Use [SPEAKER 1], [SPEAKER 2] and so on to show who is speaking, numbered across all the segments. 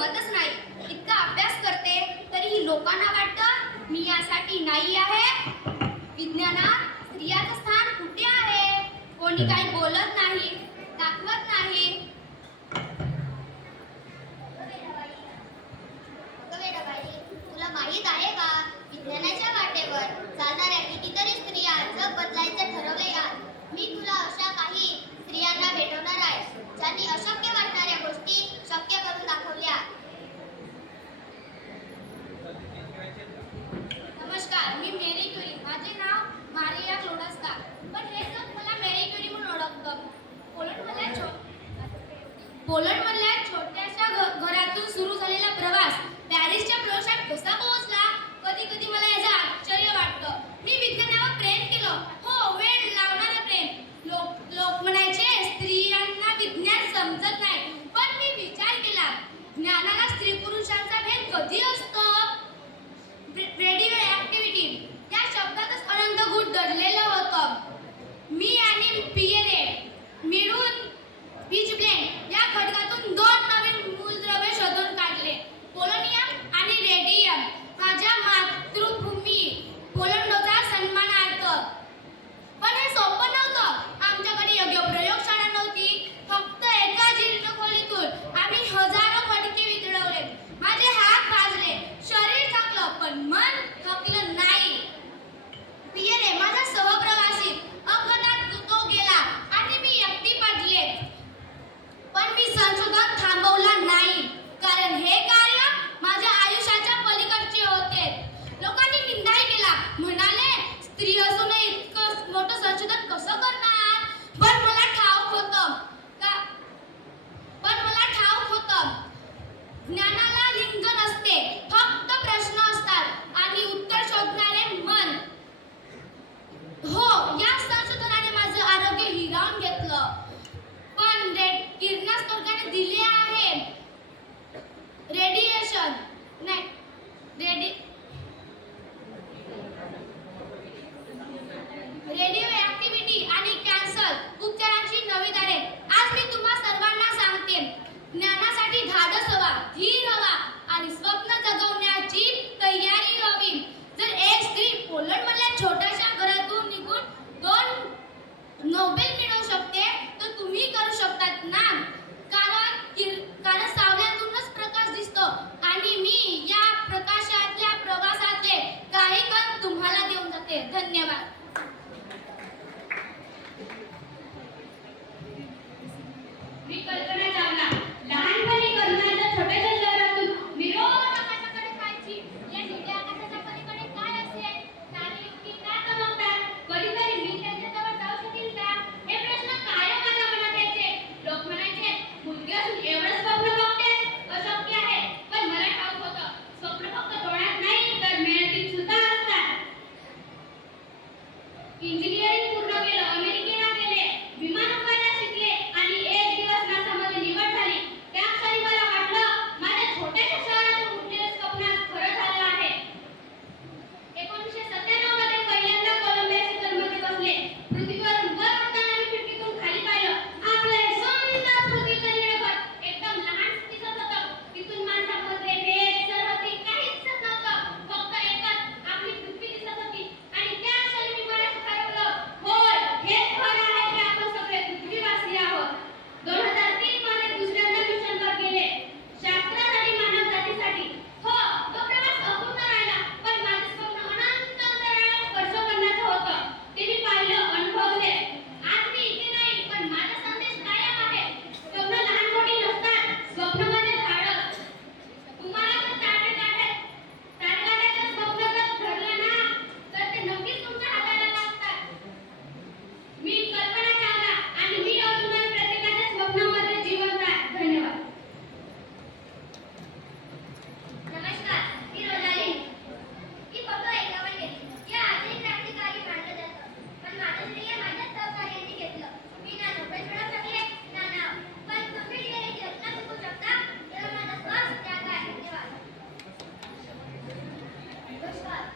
[SPEAKER 1] जमतच नाही. इतका अभ्यास करते तरीही लोकांना वाटतं मी यासाठी नाही आहे. विज्ञानात स्त्रियाचं स्थान कुठे आहे? कोणी काही बोलत नाही दाखवत नाही. पोलंडमधल्या छोट्याशा घ- घरातून सुरू झालेला प्रवास पॅरिसच्या प्रवासात कसा पोहोचला? कधी कधी मला याचं आश्चर्य वाटतं. मी विज्ञानावर प्रेम केलं. हो वेळ लावणारं प्रेम. लोक लोक म्हणायचे स्त्रियांना विज्ञान समजत नाही. पण मी विचार केला ज्ञानाला स्त्री पुरुषांचा भेद कधी असतो? रेडिओ ऍक्टिव्हिटी या शब्दातच अनंत गुट दडलेलं होतं. मी आणि पियरे मिळून बीज ब्लेंड या घटकातून दोन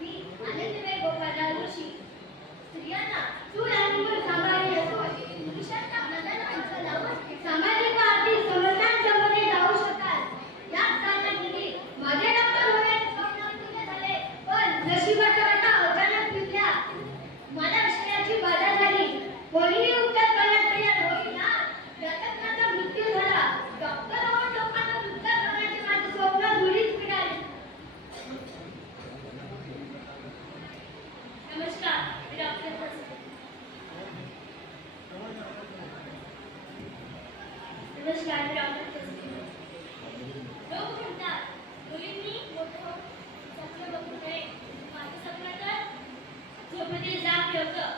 [SPEAKER 1] मी आनंदीबेन गोपाळराव जोशी स्त्रियांना झोपेतील जाग ठेवतं.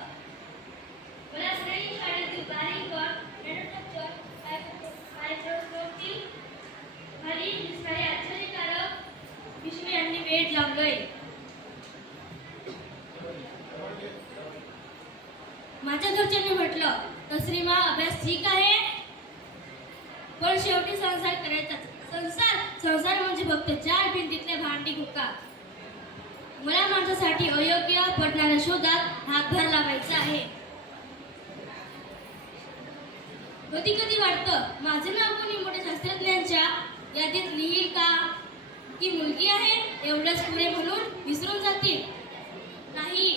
[SPEAKER 1] पदार्थासाठी अयोग्य पडणाऱ्या शोधात हातभार लावायचा आहे. कधी कधी वाटतं माझे नाव कोणी मोठ्या शास्त्रज्ञांच्या यादीत लिहिल का? ती मुलगी आहे एवढंच पुढे म्हणून विसरून जातील. नाही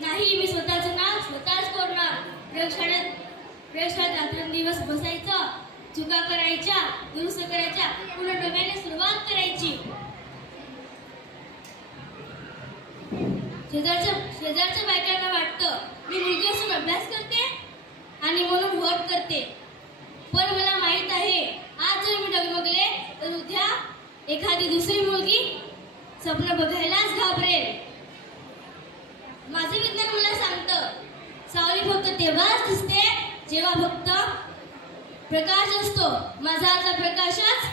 [SPEAKER 1] नाही मी स्वतःचं नाव स्वतःच करणार प्रयोगशाळेत प्रयोगशाळेत रात्रंदिवस बसायचं चुका करायच्या दुरुस्त करायच्या पुन्हा नव्याने सुरुवात करायची. शेजारच्या शेजारच्या बायकांना वाटतं मी मुलगी असून अभ्यास करते आणि म्हणून वट करते. पण मला माहीत आहे आज जर मी डगमगले तर उद्या एखादी दुसरी मुलगी स्वप्न बघायलाच घाबरेल. माझे विज्ञान मला सांगतं सावली फक्त तेव्हाच दिसते जेव्हा फक्त प्रकाश असतो. माझा आता प्रकाशच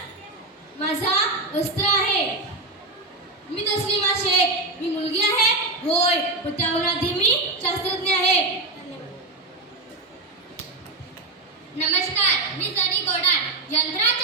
[SPEAKER 1] माझा वस्त्र आहे मी तस्लिमा शेख मी मुलगी आहे व पण त्याहून आधी मी शास्त्रज्ञ आहे.
[SPEAKER 2] नमस्कार मी सनी गोडान यंत्राच्या